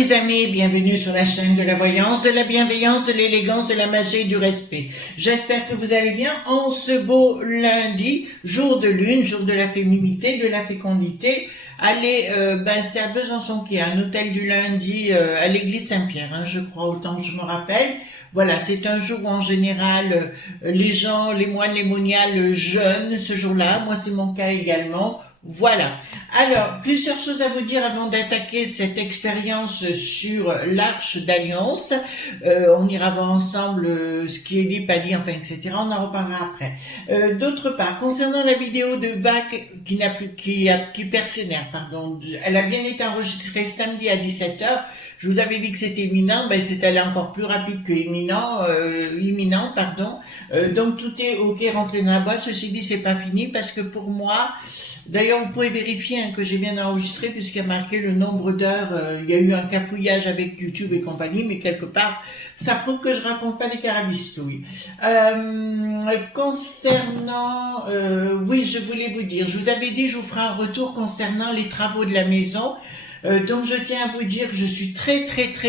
les amis, bienvenue sur la chaîne de la voyance, de la bienveillance, de l'élégance, de la magie et du respect. J'espère que vous allez bien en ce beau lundi, jour de lune, jour de la féminité, de la fécondité. Allez, c'est à Besançon qu'il y a un hôtel du lundi à l'église Saint-Pierre, hein, je crois, autant que je me rappelle. Voilà, c'est un jour où en général les gens, les moines, les moniales jeûnent ce jour-là. Moi, c'est mon cas également. Voilà. Alors, plusieurs choses à vous dire avant d'attaquer cette expérience sur l'Arche d'Alliance. On ira voir ensemble ce qui est dit, pas dit, enfin, etc. On en reparlera après. D'autre part, concernant la vidéo de Vac qui persévère, pardon, elle a bien été enregistrée samedi à 17h. Je vous avais dit que c'était imminent, c'est allé encore plus rapide que imminent, pardon. Donc tout est ok, rentré dans la boîte. Ceci dit, c'est pas fini parce que pour moi, d'ailleurs vous pouvez vérifier que j'ai bien enregistré puisqu'il y a marqué le nombre d'heures. Il y a eu un cafouillage avec YouTube et compagnie, mais quelque part, ça prouve que je raconte pas des carabistouilles. Concernant, oui, je voulais vous dire, je vous avais dit, je vous ferai un retour concernant les travaux de la maison. Donc je tiens à vous dire que je suis très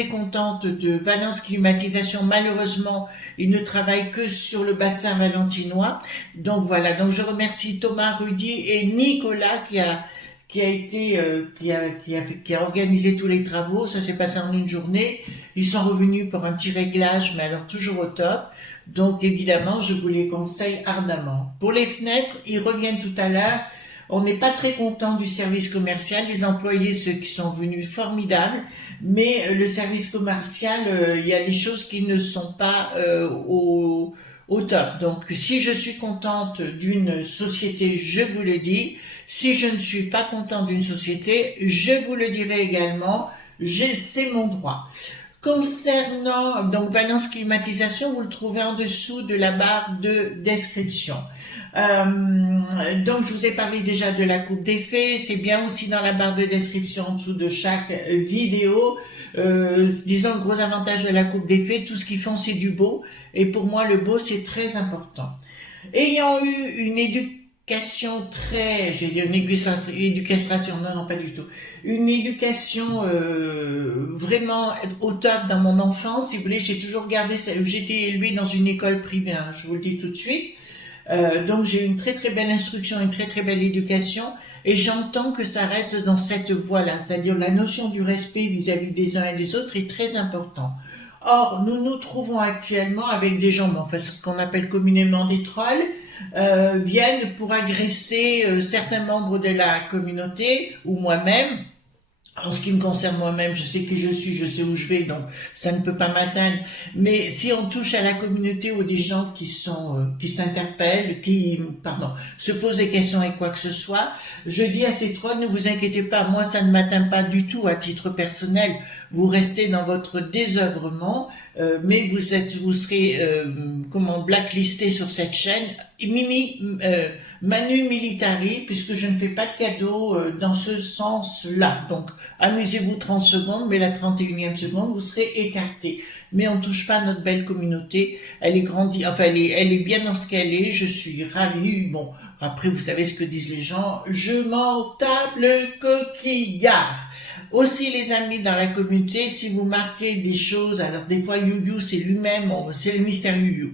contente de Valence Climatisation. Malheureusement, il ne travaille que sur le bassin valentinois. Donc voilà, donc je remercie Thomas, Rudy et Nicolas qui a organisé tous les travaux. Ça s'est passé en une journée. Ils sont revenus pour un petit réglage, mais alors toujours au top. Donc évidemment, je vous les conseille ardemment. Pour les fenêtres, ils reviennent tout à l'heure. On n'est pas très content du service commercial, les employés, ceux qui sont venus, formidables, mais le service commercial, il y a des choses qui ne sont pas au top. Donc, si je suis contente d'une société, je vous le dis. Si je ne suis pas contente d'une société, je vous le dirai également. C'est mon droit. Concernant donc Valence Climatisation, vous le trouvez en dessous de la barre de description. Donc je vous ai parlé déjà de la coupe d'effet, c'est bien aussi dans la barre de description en dessous de chaque vidéo. Disons le gros avantage de la coupe d'effet, tout ce qu'ils font c'est du beau, et pour moi le beau c'est très important. Ayant eu une éducation une éducation vraiment au top dans mon enfance, si vous voulez, j'ai toujours gardé ça, j'étais élevée dans une école privée, hein, je vous le dis tout de suite. Donc j'ai une très belle instruction, une très belle éducation, et j'entends que ça reste dans cette voie-là, c'est-à-dire la notion du respect vis-à-vis des uns et des autres est très important. Or, nous nous trouvons actuellement avec des gens, c'est ce qu'on appelle communément des trolls, viennent pour agresser certains membres de la communauté, ou moi-même. En ce qui me concerne moi-même, je sais qui je suis, je sais où je vais, donc ça ne peut pas m'atteindre. Mais si on touche à la communauté ou des gens qui s'interpellent, se posent des questions et quoi que ce soit, je dis à ces trolls, ne vous inquiétez pas, moi ça ne m'atteint pas du tout à titre personnel. Vous restez dans votre désœuvrement, mais vous serez blacklisté sur cette chaîne. Manu militari, puisque je ne fais pas de cadeaux dans ce sens-là. Donc, amusez-vous 30 secondes, mais la 31e seconde, vous serez écarté. Mais on ne touche pas à notre belle communauté. Elle est grandie, elle est bien dans ce qu'elle est. Je suis ravie. Bon, après, vous savez ce que disent les gens. Je m'en tape le coquillard. Aussi, les amis dans la communauté, si vous marquez des choses, alors des fois, You c'est lui-même, c'est le mystère You.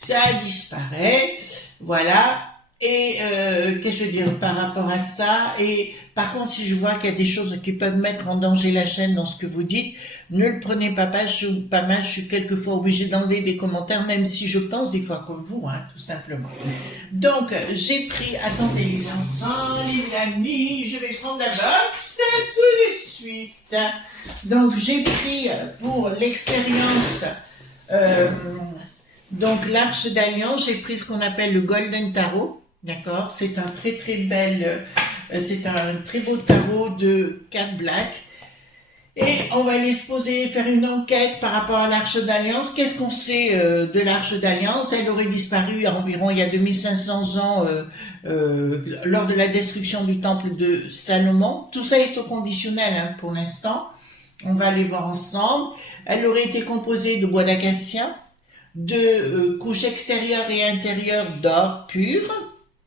Ça disparaît. Voilà. Et qu'est-ce que je veux dire par rapport à ça? Et par contre, si je vois qu'il y a des choses qui peuvent mettre en danger la chaîne dans ce que vous dites, ne le prenez pas mal. Je suis quelquefois obligée d'enlever des commentaires, même si je pense des fois comme vous, hein, tout simplement. Donc, j'ai pris, attendez les enfants, les amis, je vais prendre la box tout de suite. Donc, j'ai pris pour l'expérience donc l'Arche d'Alliance, j'ai pris ce qu'on appelle le Golden Tarot, d'accord? C'est un c'est un très beau tarot de 4 black. Et on va aller se poser, faire une enquête par rapport à l'Arche d'Alliance. Qu'est-ce qu'on sait de l'Arche d'Alliance? Elle aurait disparu environ il y a 2500 ans lors de la destruction du temple de Salomon. Tout ça est au conditionnel hein, pour l'instant. On va aller voir ensemble. Elle aurait été composée de bois d'acacia, de couches extérieures et intérieures d'or pur,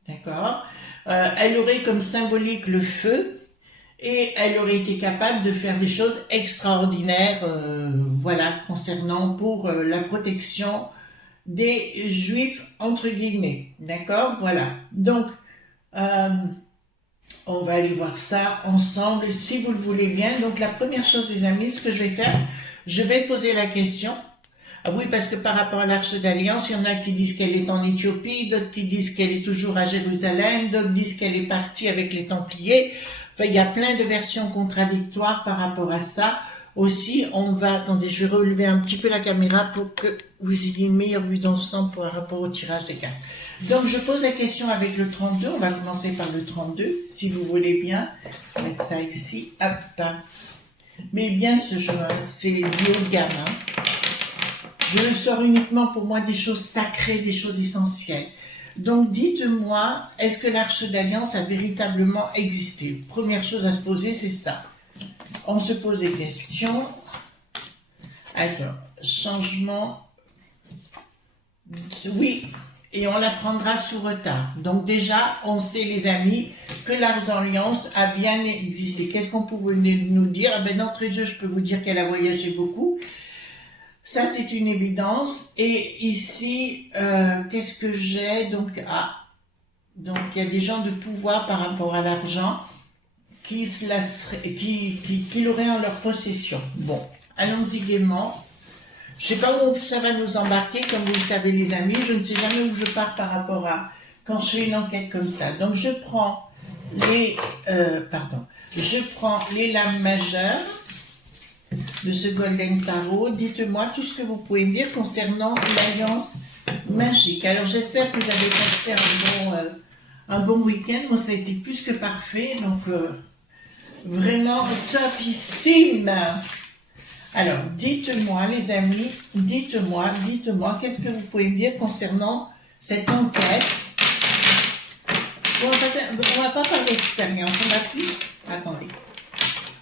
d'accord. Elle aurait comme symbolique le feu, et elle aurait été capable de faire des choses extraordinaires, voilà, concernant pour la protection des juifs, entre guillemets, d'accord, voilà. Donc, on va aller voir ça ensemble, si vous le voulez bien. Donc, la première chose, les amis, ce que je vais faire, je vais poser la question. Ah oui, parce que par rapport à l'Arche d'Alliance, il y en a qui disent qu'elle est en Éthiopie, d'autres qui disent qu'elle est toujours à Jérusalem, d'autres disent qu'elle est partie avec les Templiers. Enfin, il y a plein de versions contradictoires par rapport à ça. Aussi, on va... Attendez, je vais relever un petit peu la caméra pour que vous ayez une meilleure vue d'ensemble par rapport au tirage des cartes. Donc, je pose la question avec le 32. On va commencer par le 32, si vous voulez bien. Mettre ça ici. Hop. Mais bien ce jeu, hein, c'est du haut de gamme. Hein. Je le sors uniquement pour moi des choses sacrées, des choses essentielles. Donc, dites-moi, est-ce que l'Arche d'Alliance a véritablement existé? Première chose à se poser, c'est ça. On se pose des questions. Alors, changement. Oui, et on la prendra sous retard. Donc déjà, on sait, les amis, que l'Arche d'Alliance a bien existé. Qu'est-ce qu'on pourrait nous dire? Ben, d'entrée de jeu, je peux vous dire qu'elle a voyagé beaucoup. Ça, c'est une évidence. Et ici, qu'est-ce que j'ai? Donc, donc, il y a des gens de pouvoir par rapport à l'argent qui l'auraient en leur possession. Bon, allons-y gaiement. Je sais pas où ça va nous embarquer, comme vous le savez, les amis. Je ne sais jamais où je pars par rapport à quand je fais une enquête comme ça. Donc, je prends les lames majeures de ce Golden Tarot. Dites-moi tout ce que vous pouvez me dire concernant l'Alliance magique. Alors, j'espère que vous avez passé un bon week-end. Moi, ça a été plus que parfait. Donc, vraiment topissime. Alors, dites-moi, les amis, dites-moi, qu'est-ce que vous pouvez me dire concernant cette enquête? On va pas parler d'expérience,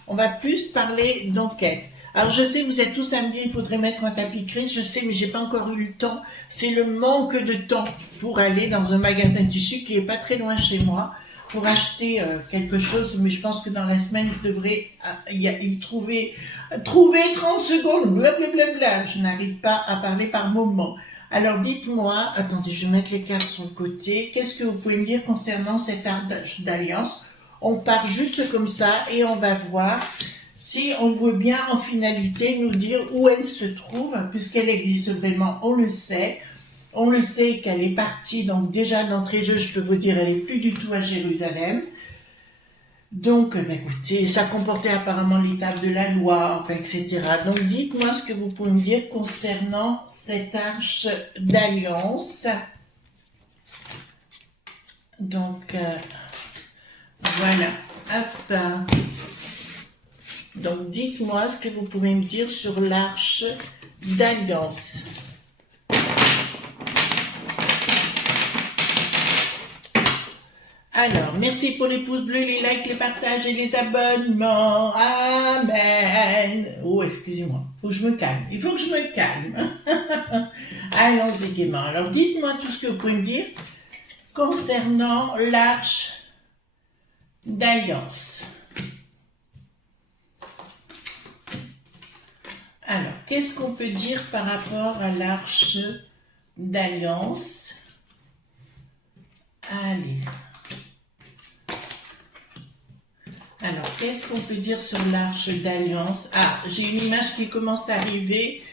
on va plus parler d'enquête. Alors, je sais, vous êtes tous à me dire, il faudrait mettre un tapis gris, je sais, mais j'ai pas encore eu le temps. C'est le manque de temps pour aller dans un magasin de tissus qui est pas très loin chez moi, pour acheter quelque chose, mais je pense que dans la semaine, je devrais y trouver 30 secondes, blablabla. Je n'arrive pas à parler par moment. Alors, dites-moi, attendez, je vais mettre les cartes sur le côté. Qu'est-ce que vous pouvez me dire concernant cette Arche d'Alliance? On part juste comme ça et on va voir si on veut bien en finalité nous dire où elle se trouve, puisqu'elle existe vraiment, on le sait. On le sait qu'elle est partie, donc déjà d'entrée de jeu, je peux vous dire, elle est plus du tout à Jérusalem. Donc, écoutez, ça comportait apparemment l'étape de la loi, enfin, etc. Donc, dites-moi ce que vous pouvez me dire concernant cette Arche d'Alliance. Donc, voilà. Hop. Donc, dites-moi ce que vous pouvez me dire sur l'Arche d'Alliance. Alors, merci pour les pouces bleus, les likes, les partages et les abonnements. Amen. Oh, excusez-moi. Faut que je me calme. Il faut que je me calme. Allons-y gaiement. Alors, dites-moi tout ce que vous pouvez me dire concernant l'Arche d'Alliance. Alors, qu'est-ce qu'on peut dire par rapport à l'Arche d'Alliance? Allez. Alors, qu'est-ce qu'on peut dire sur l'Arche d'Alliance? Ah, j'ai une image qui commence à arriver.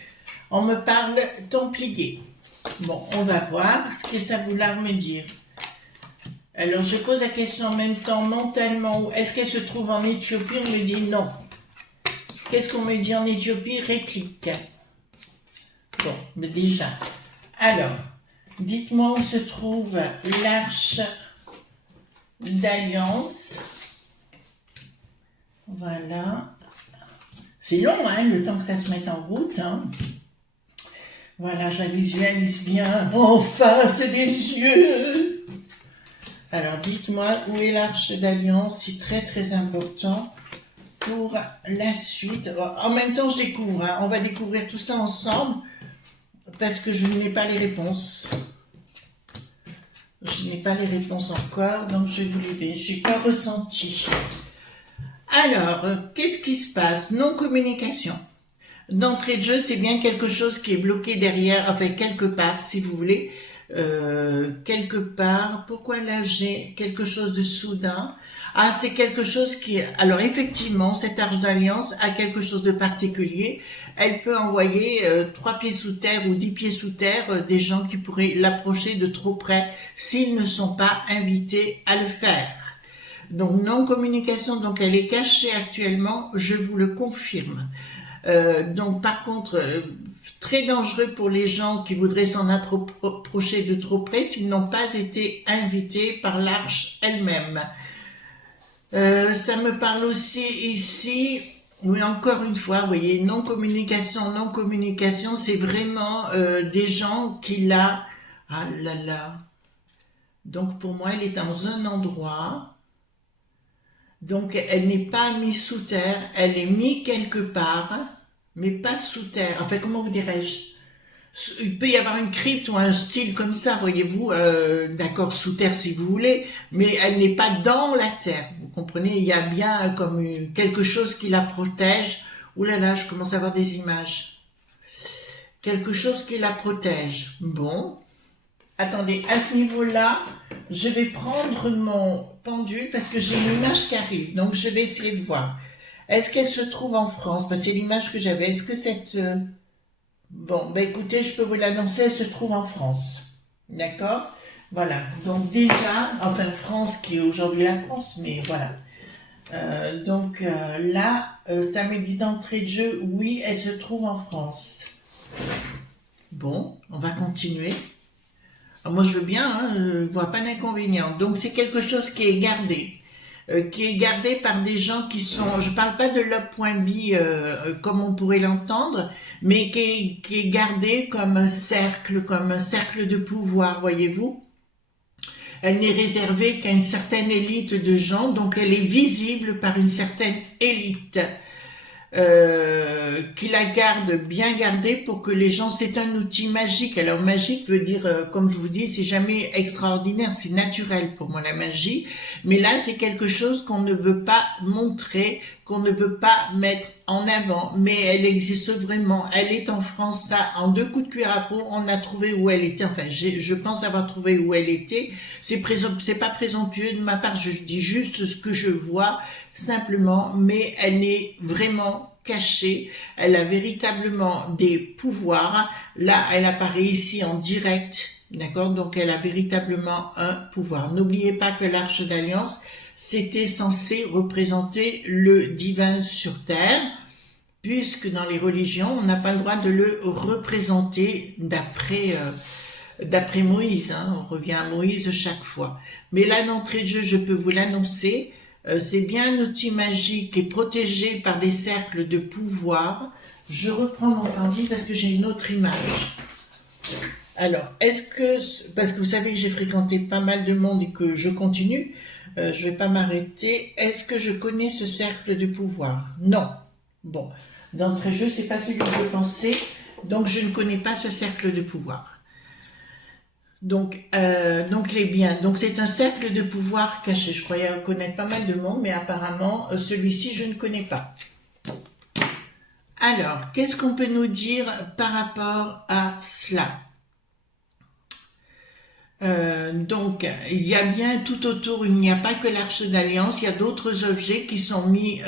On me parle Templier. Bon, on va voir ce que ça voulait me dire. Alors, je pose la question en même temps, mentalement, est-ce qu'elle se trouve en Éthiopie? On me dit non. Qu'est-ce qu'on me dit en Éthiopie? Réplique. Bon, mais déjà. Alors, dites-moi où se trouve l'Arche d'Alliance. Voilà. C'est long, hein, le temps que ça se mette en route. Hein. Voilà, je la visualise bien en face des yeux. Alors, dites-moi où est l'Arche d'Alliance. C'est très, très important pour la suite. En même temps, je découvre. Hein. On va découvrir tout ça ensemble parce que je n'ai pas les réponses. Je n'ai pas les réponses encore, donc je vais vous les donner. Je n'ai pas ressenti. Alors, qu'est-ce qui se passe? Non-communication. D'entrée de jeu, c'est bien quelque chose qui est bloqué derrière, enfin quelque part, si vous voulez, quelque part. Pourquoi là j'ai quelque chose de soudain? Ah, c'est quelque chose qui... Alors effectivement, cette arche d'alliance a quelque chose de particulier. Elle peut envoyer 3 pieds sous terre ou 10 pieds sous terre des gens qui pourraient l'approcher de trop près s'ils ne sont pas invités à le faire. Donc non-communication, donc elle est cachée actuellement, je vous le confirme. Donc par contre, très dangereux pour les gens qui voudraient s'en approcher de trop près s'ils n'ont pas été invités par l'arche elle-même. Ça me parle aussi ici, oui encore une fois, vous voyez, non-communication, c'est vraiment des gens qui là, ah là là, donc pour moi elle est dans un endroit, donc elle n'est pas mise sous terre, elle est mise quelque part, mais pas sous terre, enfin comment vous dirais-je? Il peut y avoir une crypte ou un style comme ça, voyez-vous, d'accord, sous terre si vous voulez, mais elle n'est pas dans la terre, vous comprenez, il y a bien comme quelque chose qui la protège. Ouh là là, je commence à avoir des images. Quelque chose qui la protège. Bon, attendez, à ce niveau-là, je vais prendre mon pendule parce que j'ai une image qui arrive, donc je vais essayer de voir. Est-ce qu'elle se trouve en France? Parce que c'est l'image que j'avais. Est-ce que cette... Bon, ben écoutez, je peux vous l'annoncer, elle se trouve en France. D'accord? Voilà. Donc déjà, enfin France qui est aujourd'hui la France, mais voilà. Là, ça me dit d'entrée de jeu, oui, elle se trouve en France. Bon, on va continuer. Alors moi je veux bien, hein, je vois pas d'inconvénient. Donc c'est quelque chose qui est gardé par des gens qui sont, je parle pas de l'op.bi comme on pourrait l'entendre, mais qui est gardé comme un cercle de pouvoir, voyez-vous. Elle n'est réservée qu'à une certaine élite de gens, donc elle est visible par une certaine élite qui la garde bien gardée pour que les gens, c'est un outil magique. Alors magique veut dire, comme je vous dis, c'est jamais extraordinaire, c'est naturel pour moi la magie, mais là c'est quelque chose qu'on ne veut pas montrer, qu'on ne veut pas mettre en avant, mais elle existe vraiment, elle est en France, ça, en 2 coups de cuir à peau, on a trouvé où elle était, enfin je pense avoir trouvé où elle était, c'est pas présomptueux de ma part, je dis juste ce que je vois, simplement, mais elle est vraiment cachée, elle a véritablement des pouvoirs, là elle apparaît ici en direct, d'accord, donc elle a véritablement un pouvoir. N'oubliez pas que l'arche d'alliance, c'était censé représenter le divin sur terre, puisque dans les religions, on n'a pas le droit de le représenter d'après Moïse, hein, on revient à Moïse chaque fois. Mais là, d'entrée de jeu, je peux vous l'annoncer, c'est bien un outil magique et protégé par des cercles de pouvoir. Je reprends mon pendule parce que j'ai une autre image. Alors, parce que vous savez que j'ai fréquenté pas mal de monde et que je continue, je vais pas m'arrêter. Est-ce que je connais ce cercle de pouvoir? Non. Bon, d'entrée de jeu, c'est pas celui que je pensais, donc je ne connais pas ce cercle de pouvoir. Donc les biens. Donc c'est un cercle de pouvoir caché. Je croyais connaître pas mal de monde, mais apparemment celui-ci je ne connais pas. Alors, qu'est-ce qu'on peut nous dire par rapport à cela? Donc, il y a bien tout autour, il n'y a pas que l'arche d'alliance, il y a d'autres objets qui sont mis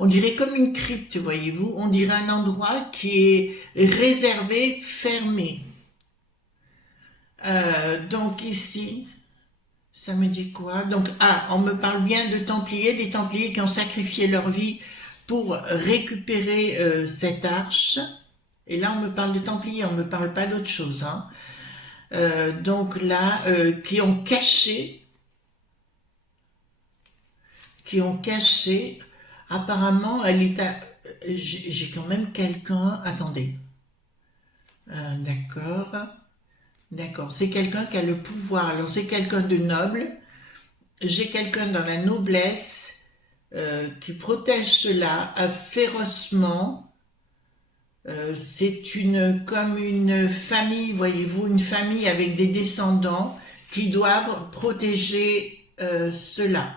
on dirait comme une crypte, voyez-vous, on dirait un endroit qui est réservé, fermé. Donc ici, ça me dit quoi? Donc, on me parle bien de Templiers, des Templiers qui ont sacrifié leur vie pour récupérer cette arche. Et là, on me parle de Templiers, on me parle pas d'autre chose, hein. Donc là, qui ont caché, apparemment, elle est j'ai quand même quelqu'un, attendez, d'accord, c'est quelqu'un qui a le pouvoir, alors c'est quelqu'un de noble, j'ai quelqu'un dans la noblesse, qui protège cela férocement. C'est comme une famille, voyez-vous, une famille avec des descendants qui doivent protéger cela.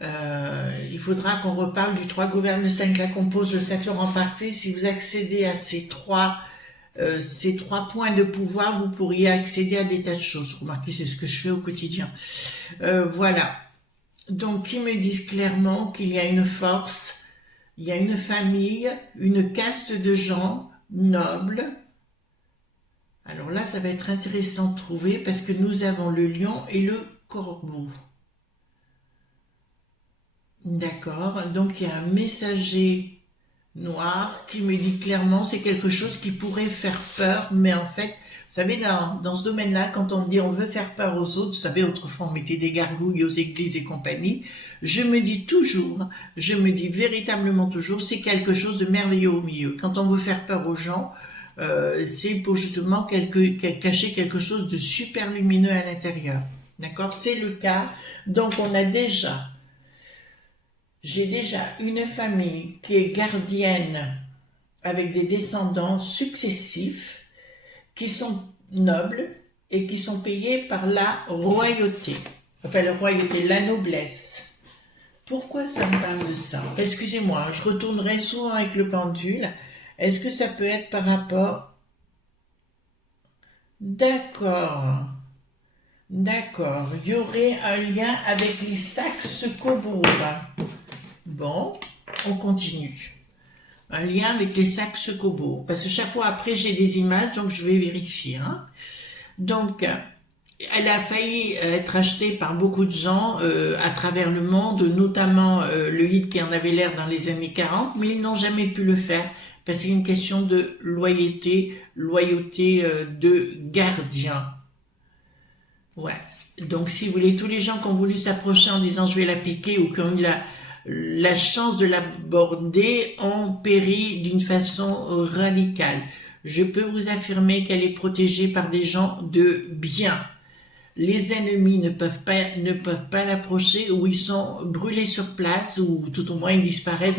Il faudra qu'on reparle du 3 gouverne, le 5 la compose, le 7 le rend parfait. Si vous accédez à ces trois points de pouvoir, vous pourriez accéder à des tas de choses. Remarquez, c'est ce que je fais au quotidien. Voilà. Donc, ils me disent clairement qu'il y a une force, il y a une famille, une caste de gens nobles. Alors là, ça va être intéressant de trouver parce que nous avons le lion et le corbeau. D'accord, donc il y a un messager noir qui me dit clairement c'est quelque chose qui pourrait faire peur, mais en fait, vous savez, dans ce domaine-là, quand on dit on veut faire peur aux autres, vous savez, autrefois on mettait des gargouilles aux églises et compagnie, je me dis véritablement toujours, c'est quelque chose de merveilleux au milieu. Quand on veut faire peur aux gens, c'est pour justement cacher quelque chose de super lumineux à l'intérieur. D'accord, c'est le cas. Donc j'ai déjà une famille qui est gardienne avec des descendants successifs qui sont nobles et qui sont payés par la royauté. Enfin, la royauté, la noblesse. Pourquoi ça me parle de ça? Excusez-moi, je retournerai souvent avec le pendule. Est-ce que ça peut être par rapport... D'accord. D'accord. Il y aurait un lien avec les Saxe-Cobourg. Bon, on continue. Un lien avec les Saxe-Cobourg. Parce que chaque fois après, j'ai des images, donc je vais vérifier. Hein. Donc, elle a failli être achetée par beaucoup de gens à travers le monde, notamment le hit qui en avait l'air dans les années 40, mais ils n'ont jamais pu le faire parce qu'il y a une question de loyauté de gardien. Ouais. Donc, si vous voulez, tous les gens qui ont voulu s'approcher en disant je vais la piquer ou qui ont eu la chance de l'aborder ont péri d'une façon radicale. Je peux vous affirmer qu'elle est protégée par des gens de bien. Les ennemis ne peuvent pas l'approcher ou ils sont brûlés sur place ou tout au moins ils disparaissent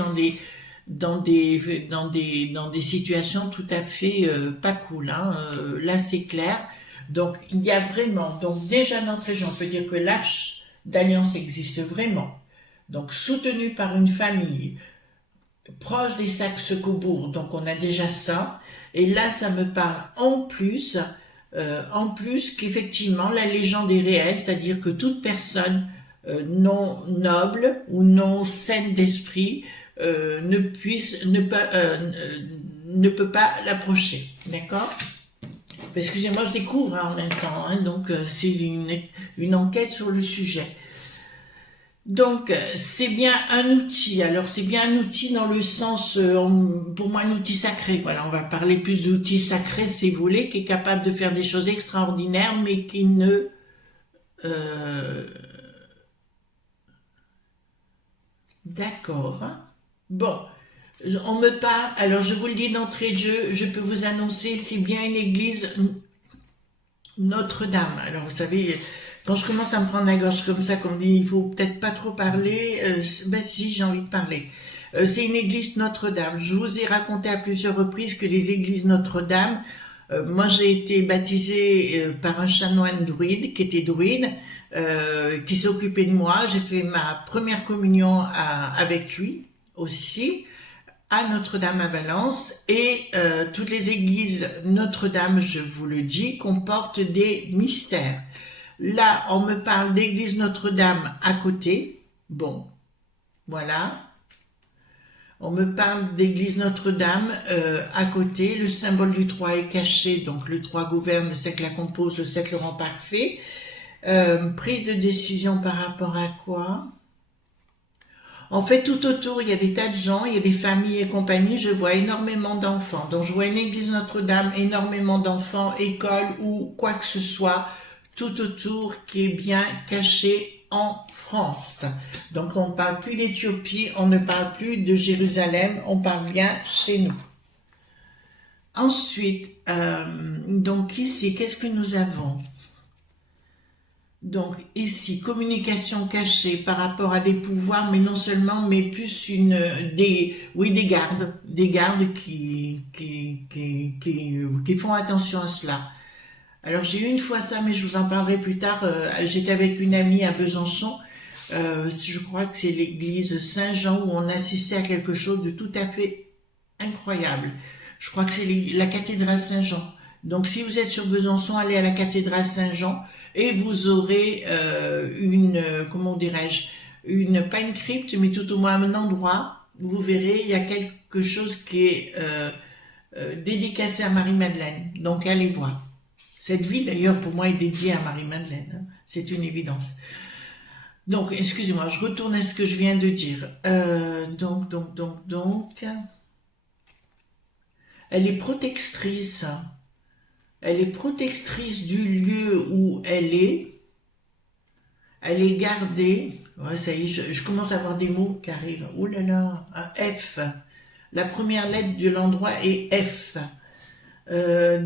dans des situations tout à fait pas cool. Hein. Là, c'est clair. Donc, il y a vraiment, donc déjà dans notre région, on peut dire que l'arche d'alliance existe vraiment. Donc, soutenu par une famille proche des Saxe-Cobourg, donc on a déjà ça. Et là, ça me parle en plus qu'effectivement, la légende est réelle, c'est-à-dire que toute personne non noble ou non saine d'esprit ne peut pas l'approcher. D'accord? Excusez-moi, je découvre en même temps, hein, donc c'est une enquête sur le sujet. Donc, c'est bien un outil. Alors, c'est bien un outil dans le sens, pour moi, un outil sacré. Voilà, on va parler plus d'outils sacrés, si vous voulez, qui est capable de faire des choses extraordinaires, mais qui ne... D'accord. Bon, on me parle... Alors, je vous le dis d'entrée de jeu, je peux vous annoncer, c'est bien une église Notre-Dame. Alors, vous savez... Quand je commence à me prendre la gorge comme ça, qu'on me dit il faut peut-être pas trop parler, ben si, j'ai envie de parler. C'est une église Notre-Dame. Je vous ai raconté à plusieurs reprises que les églises Notre-Dame, moi j'ai été baptisée par un chanoine druide, qui était druide, qui s'occupait de moi. J'ai fait ma première communion avec lui aussi, à Notre-Dame à Valence. Et toutes les églises Notre-Dame, je vous le dis, comportent des mystères. Là, on me parle d'église Notre-Dame à côté. Bon, voilà. On me parle d'église Notre-Dame à côté. Le symbole du 3 est caché. Donc, le 3 gouverne, le 7 la compose, le 7 le rend parfait. Prise de décision par rapport à quoi? En fait, tout autour, il y a des tas de gens, il y a des familles et compagnie. Je vois énormément d'enfants. Donc, je vois une église Notre-Dame, énormément d'enfants, école ou quoi que ce soit tout autour qui est bien caché en France. Donc on ne parle plus d'Éthiopie, on ne parle plus de Jérusalem, on parle bien chez nous. Ensuite, donc ici, qu'est-ce que nous avons? Donc ici, communication cachée par rapport à des pouvoirs, mais non seulement, mais plus des gardes qui font attention à cela. Alors j'ai eu une fois ça, mais je vous en parlerai plus tard. J'étais avec une amie à Besançon. Je crois que c'est l'église Saint-Jean où on assistait à quelque chose de tout à fait incroyable. Je crois que c'est la cathédrale Saint-Jean. Donc si vous êtes sur Besançon, allez à la cathédrale Saint-Jean et vous aurez comment dirais-je, pas une crypte, mais tout au moins un endroit où vous verrez, il y a quelque chose qui est dédicacé à Marie-Madeleine. Donc allez voir. Cette ville d'ailleurs pour moi est dédiée à Marie-Madeleine, hein. C'est une évidence. Donc, excusez-moi, je retourne à ce que je viens de dire. Donc, elle est protectrice. Elle est protectrice du lieu où elle est. Elle est gardée. Ouais, ça y est, je commence à avoir des mots qui arrivent. Oh là là, un F. La première lettre de l'endroit est F.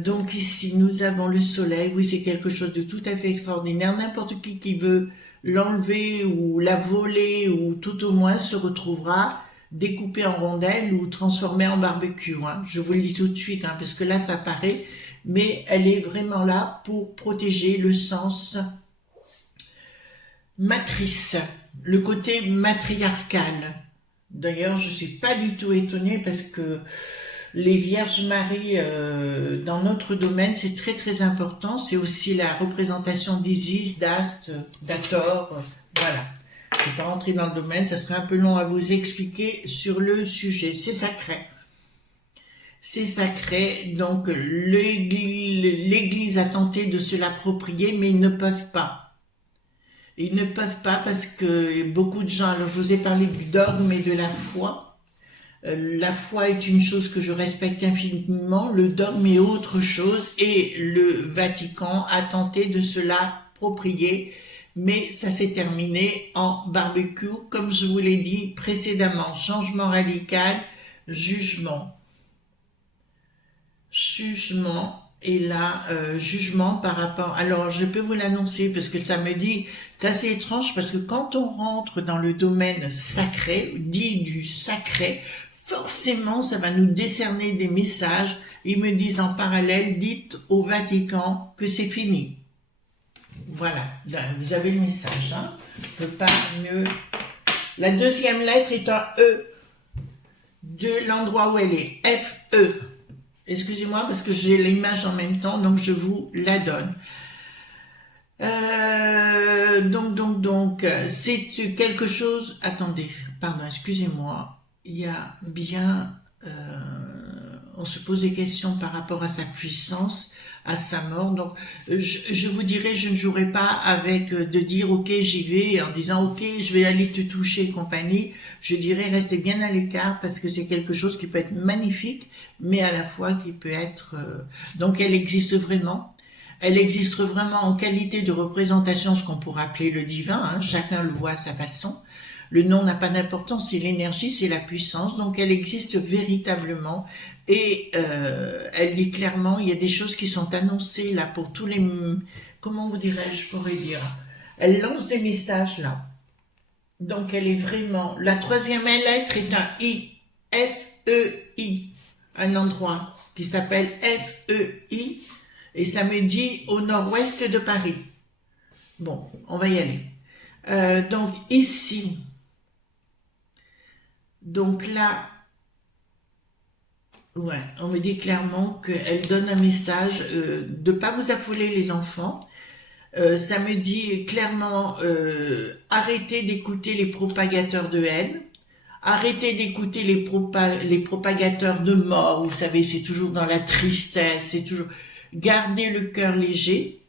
Donc ici, nous avons le soleil. Oui, c'est quelque chose de tout à fait extraordinaire. N'importe qui veut l'enlever ou la voler ou tout au moins se retrouvera découpé en rondelles ou transformé en barbecue. Hein. Je vous le dis tout de suite, hein, parce que là, ça paraît. Mais elle est vraiment là pour protéger le sens matrice, le côté matriarcal. D'ailleurs, je suis pas du tout étonnée parce que les Vierges Marie, dans notre domaine, c'est très très important. C'est aussi la représentation d'Isis, d'Ast, d'Hathor. Voilà. Je ne vais pas rentrer dans le domaine, ça serait un peu long à vous expliquer sur le sujet. C'est sacré. C'est sacré, donc l'Église a tenté de se l'approprier, mais ils ne peuvent pas. Ils ne peuvent pas parce que beaucoup de gens, alors je vous ai parlé du dogme et de la foi. La foi est une chose que je respecte infiniment, le dogme est autre chose et le Vatican a tenté de se l'approprier, mais ça s'est terminé en barbecue, comme je vous l'ai dit précédemment. Changement radical, jugement. Jugement, et là, jugement par rapport... Alors, je peux vous l'annoncer parce que ça me dit... C'est assez étrange parce que quand on rentre dans le domaine sacré, dit du sacré, forcément, ça va nous décerner des messages. Ils me disent en parallèle, dites au Vatican que c'est fini. Voilà, vous avez le message. Hein. Je peux pas mieux... La deuxième lettre est un E de l'endroit où elle est. F-E. Excusez-moi parce que j'ai l'image en même temps, donc je vous la donne. Donc, c'est quelque chose... Attendez, pardon, excusez-moi. Il y a bien... on se pose des questions par rapport à sa puissance, à sa mort. Donc, je vous dirais, je ne jouerai pas avec de dire, ok, j'y vais, en disant, ok, je vais aller te toucher et compagnie. Je dirais, restez bien à l'écart parce que c'est quelque chose qui peut être magnifique, mais à la fois qui peut être... Donc, elle existe vraiment. Elle existe vraiment en qualité de représentation, ce qu'on pourrait appeler le divin. Hein. Chacun le voit à sa façon. Le nom n'a pas d'importance, c'est l'énergie, c'est la puissance. Donc, elle existe véritablement. Et elle dit clairement, il y a des choses qui sont annoncées là pour tous les... Comment vous dirais-je, je pourrais dire. Elle lance des messages là. Donc, elle est vraiment... La troisième lettre est un I. F-E-I. Un endroit qui s'appelle F-E-I. Et ça me dit au nord-ouest de Paris. Bon, on va y aller. Donc, ici... Donc là... Ouais, on me dit clairement qu'elle donne un message de pas vous affoler les enfants. Ça me dit clairement arrêtez d'écouter les propagateurs de haine, arrêtez d'écouter les propagateurs de mort. Vous savez, c'est toujours dans la tristesse, c'est toujours gardez le cœur léger.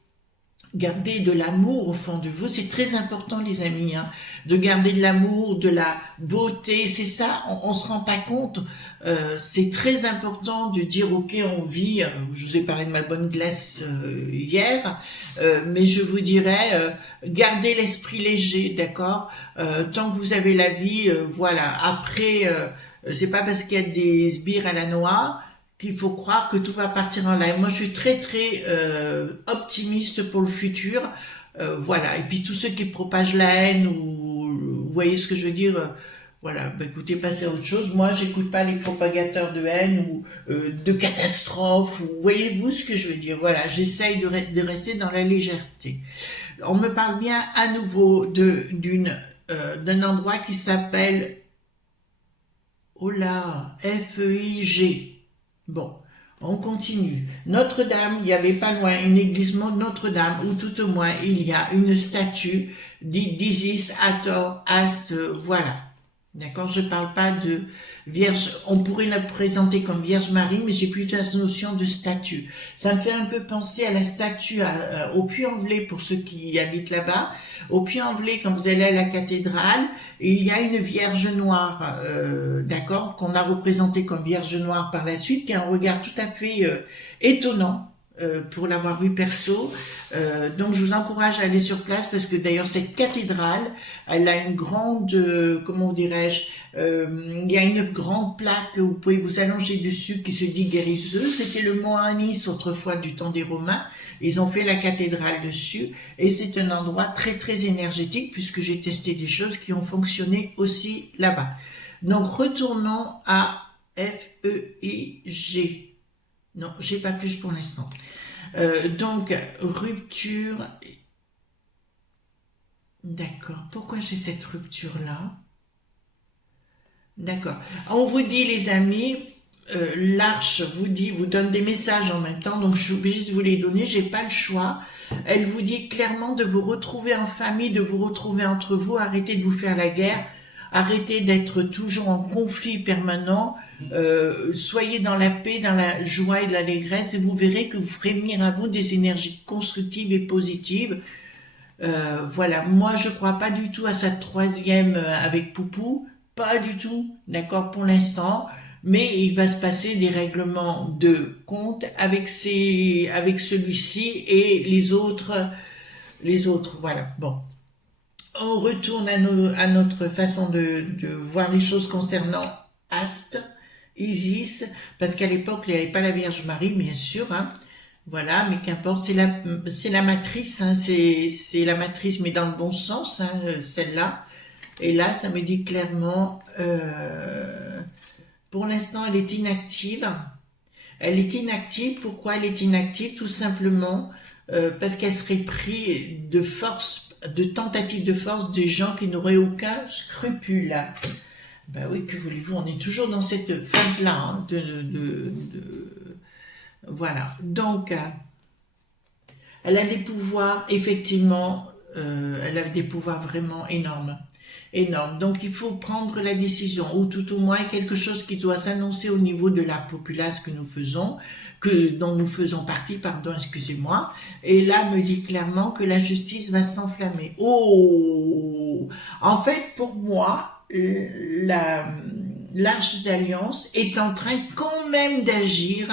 Gardez de l'amour au fond de vous, c'est très important les amis, hein, de garder de l'amour, de la beauté, c'est ça, on se rend pas compte, c'est très important de dire ok on vit, je vous ai parlé de ma bonne glace hier, mais je vous dirais, gardez l'esprit léger, d'accord, tant que vous avez la vie, voilà, après, c'est pas parce qu'il y a des sbires à la noix, qu'il faut croire que tout va partir en live. Moi, je suis très, très optimiste pour le futur. Voilà. Et puis, tous ceux qui propagent la haine ou... Vous voyez ce que je veux dire voilà. Bah, écoutez, passez à autre chose. Moi, j'écoute pas les propagateurs de haine ou de catastrophes. Ou, voyez-vous ce que je veux dire voilà. J'essaye de rester dans la légèreté. On me parle bien à nouveau d'une d'un endroit qui s'appelle, oh là, F-E-I-G. Bon, on continue. Notre-Dame, il n'y avait pas loin une église Notre-Dame, où tout au moins il y a une statue d'Isis, Hathor, Ast, voilà. D'accord, je parle pas de Vierge, on pourrait la présenter comme Vierge Marie, mais j'ai plutôt la notion de statue. Ça me fait un peu penser à la statue au Puy-en-Velay, pour ceux qui habitent là-bas. Au Puy-en-Velay, quand vous allez à la cathédrale, il y a une Vierge noire, d'accord, qu'on a représentée comme Vierge noire par la suite, qui a un regard tout à fait étonnant. Pour l'avoir vu perso, donc je vous encourage à aller sur place, parce que d'ailleurs cette cathédrale, elle a une grande, comment dirais-je, il y a une grande plaque où vous pouvez vous allonger dessus qui se dit guérisseuse. C'était le mont Anis autrefois du temps des Romains. Ils ont fait la cathédrale dessus, et c'est un endroit très très énergétique, puisque j'ai testé des choses qui ont fonctionné aussi là-bas. Donc retournons à F-E-I-G. Non, j'ai pas plus pour l'instant. Donc, rupture. D'accord. Pourquoi j'ai cette rupture-là? D'accord. On vous dit, les amis, l'arche vous donne des messages en même temps, donc je suis obligée de vous les donner, j'ai pas le choix. Elle vous dit clairement de vous retrouver en famille, de vous retrouver entre vous, arrêtez de vous faire la guerre, arrêtez d'être toujours en conflit permanent, soyez dans la paix, dans la joie et l'allégresse, et vous verrez que vous ferez venir à vous des énergies constructives et positives. Voilà, moi je crois pas du tout à sa troisième avec Poupou, pas du tout, d'accord, pour l'instant, mais il va se passer des règlements de compte avec celui-ci et les autres, voilà, bon. On retourne à notre façon de voir les choses concernant Ast, Isis, parce qu'à l'époque, il n'y avait pas la Vierge Marie, bien sûr, hein. Voilà, mais qu'importe, c'est la matrice, hein, c'est la matrice, mais dans le bon sens, hein, celle-là. Et là, ça me dit clairement, pour l'instant, elle est inactive. Elle est inactive. Pourquoi elle est inactive? Tout simplement parce qu'elle serait prise de force, de tentative de force des gens qui n'auraient aucun scrupule. Ben oui, que voulez-vous? On est toujours dans cette phase-là, hein, voilà. Donc, elle a des pouvoirs, effectivement, elle a des pouvoirs vraiment énormes. Énorme. Donc, il faut prendre la décision, ou tout au moins quelque chose qui doit s'annoncer au niveau de la populace que nous faisons, dont nous faisons partie, pardon, excusez-moi. Et là, me dit clairement que la justice va s'enflammer. Oh! En fait, pour moi, l'Arche d'Alliance est en train quand même d'agir,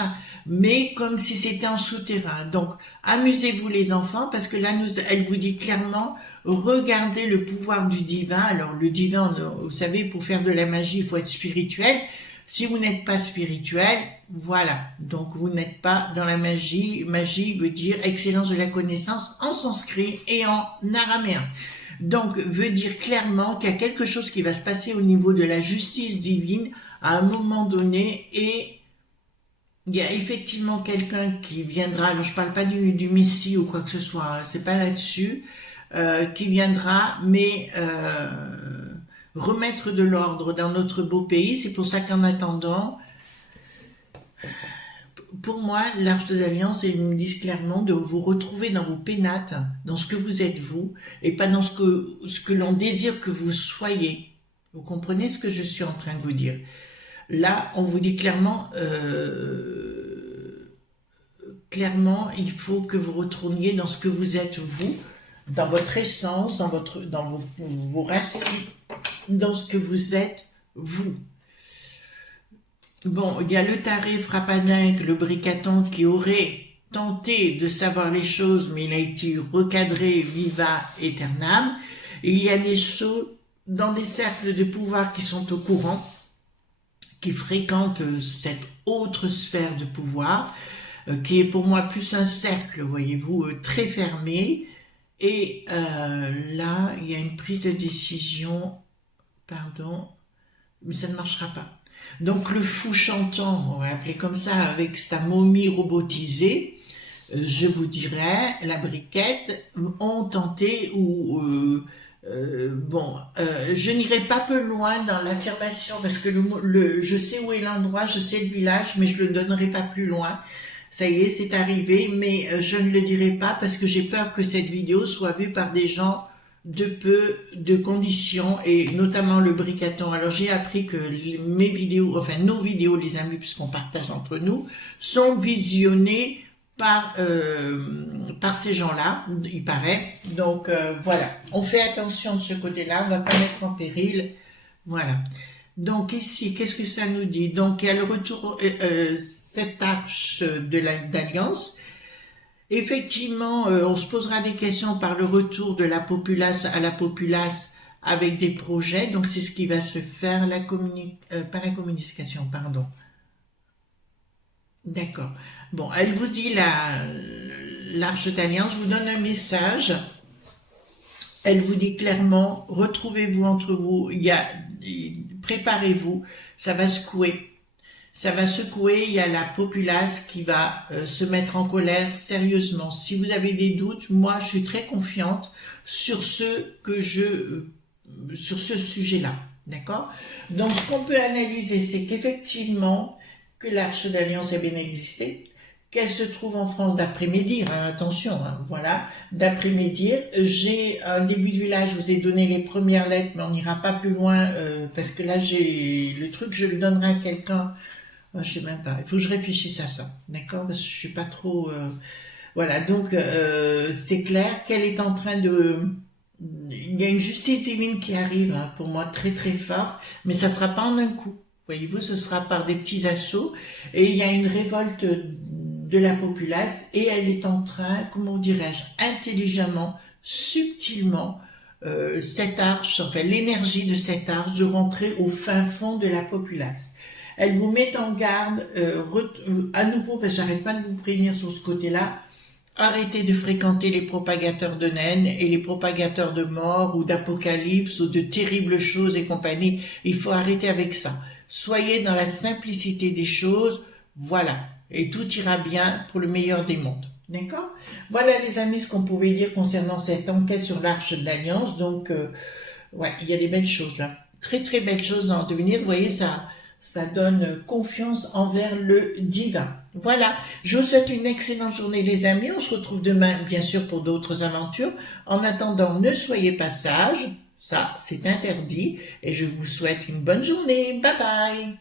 mais comme si c'était en souterrain. Donc, amusez-vous les enfants, parce que là, elle vous dit clairement, regardez le pouvoir du divin. Alors, le divin, vous savez, pour faire de la magie, il faut être spirituel. Si vous n'êtes pas spirituel, voilà. Donc, vous n'êtes pas dans la magie. Magie veut dire excellence de la connaissance en sanskrit et en araméen. Donc, veut dire clairement qu'il y a quelque chose qui va se passer au niveau de la justice divine à un moment donné, et il y a effectivement quelqu'un qui viendra, alors je parle pas du Messie ou quoi que ce soit, hein, c'est pas là-dessus, qui viendra, mais remettre de l'ordre dans notre beau pays. C'est pour ça qu'en attendant, pour moi, l'Arche de l'Alliance, ils me disent clairement de vous retrouver dans vos pénates, dans ce que vous êtes vous, et pas dans ce que l'on désire que vous soyez. Vous comprenez ce que je suis en train de vous dire? Là, on vous dit clairement, il faut que vous retourniez dans ce que vous êtes vous, dans votre essence, dans vos racines, dans ce que vous êtes vous. Bon, il y a le taré frappadingue, le bricaton qui aurait tenté de savoir les choses, mais il a été recadré viva aeternam. Il y a des choses dans des cercles de pouvoir qui sont au courant, qui fréquentent cette autre sphère de pouvoir, qui est pour moi plus un cercle, voyez-vous, très fermé. Et là, il y a une prise de décision, pardon, mais ça ne marchera pas. Donc le fou chantant, on va l'appeler comme ça, avec sa momie robotisée, je vous dirais, la briquette, ont tenté ou je n'irai pas plus loin dans l'affirmation parce que je sais où est l'endroit, je sais le village, mais je le donnerai pas plus loin. Ça y est, c'est arrivé, mais je ne le dirai pas parce que j'ai peur que cette vidéo soit vue par des gens de peu de conditions et notamment le bricaton. Alors j'ai appris que mes vidéos, enfin nos vidéos, les amis, puisqu'on partage entre nous, sont visionnées par ces gens-là, il paraît. Donc voilà, on fait attention de ce côté-là, on va pas mettre en péril. Voilà. Donc ici, qu'est-ce que ça nous dit? Donc il y a le retour, cette arche d'alliance. Effectivement, on se posera des questions par le retour de la populace à la populace avec des projets. Donc c'est ce qui va se faire, pas la communication, pardon. D'accord. Bon, elle vous dit l'arche d'alliance vous donne un message. Elle vous dit clairement, retrouvez-vous entre vous, préparez-vous, ça va secouer. Ça va secouer, il y a la populace qui va se mettre en colère sérieusement. Si vous avez des doutes, moi je suis très confiante sur sur ce sujet-là. D'accord? Donc ce qu'on peut analyser, c'est qu'effectivement, que l'Arche d'Alliance a bien existé, qu'elle se trouve en France d'après mes dires, hein, attention, hein, voilà, d'après mes dires. J'ai un début de village, je vous ai donné les premières lettres, mais on n'ira pas plus loin, parce que là, j'ai le truc, je le donnerai à quelqu'un, je sais même pas, il faut que je réfléchisse à ça, d'accord, parce que je suis pas trop... voilà, donc c'est clair qu'elle est en train de... Il y a une justice divine qui arrive, hein, pour moi, très très fort, mais ça sera pas en un coup. Voyez-vous, ce sera par des petits assauts, et il y a une révolte de la populace, et elle est en train, comment dirais-je, intelligemment, subtilement, cette arche, enfin l'énergie de cette arche, de rentrer au fin fond de la populace. Elle vous met en garde, à nouveau, parce que j'arrête pas de vous prévenir sur ce côté-là, arrêtez de fréquenter les propagateurs de naines et les propagateurs de mort ou d'apocalypse ou de terribles choses et compagnie. Il faut arrêter avec ça. Soyez dans la simplicité des choses, voilà. Et tout ira bien pour le meilleur des mondes. D'accord? Voilà les amis ce qu'on pouvait dire concernant cette enquête sur l'Arche de l'Alliance. Donc, ouais, il y a des belles choses là. Très très belles choses à en devenir. Vous voyez, ça donne confiance envers le divin. Voilà, je vous souhaite une excellente journée les amis. On se retrouve demain bien sûr pour d'autres aventures. En attendant, ne soyez pas sages. Ça, c'est interdit. Et je vous souhaite une bonne journée. Bye bye.